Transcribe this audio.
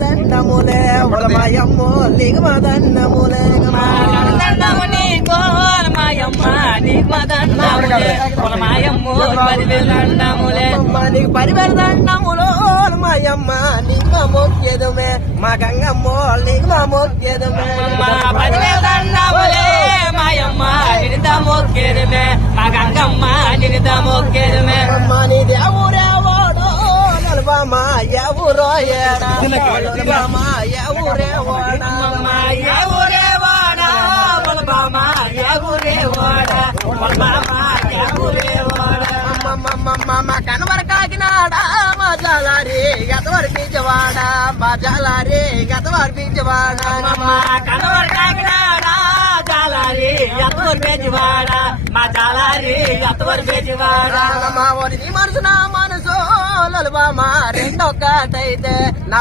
దండములే మాయమ్మో నీకు మా దండములే దండము నీకో మాయమ్మ నీకు మా దండములే మాయమ్మో పరివేల దండములే నీకు పరివేల దండములో మాయమ్మ నీకు మా మొక్కేదమే మా గంగమ్మో నీకు మా మొక్కేదమే పరివేల దండములే మాయమ్మ నింద మొక్కేదమే మా గంగమ్మ నింద మొక్కేదమే నీ దేవురేవాడో నలభమా ఎవరో ఏడా నలభమా ఎవరే వాడా ఎవరే వాడా బలబామా ఎవరే వాడా బలబామా ఎవరే వాడా మా కనవర కాకినాడా మా జాలారి గతవర బీజవాడా మా జాలారి గతవర బీజవాడా మా కనవర కాకినాడా జాలారి ఎత్తవర బేజవాడా మా జాలారి ఎత్తవర బేజవాడా మా ఒరి మనసు నా మనసు లలుబా మా రెండొక్కటైతే నా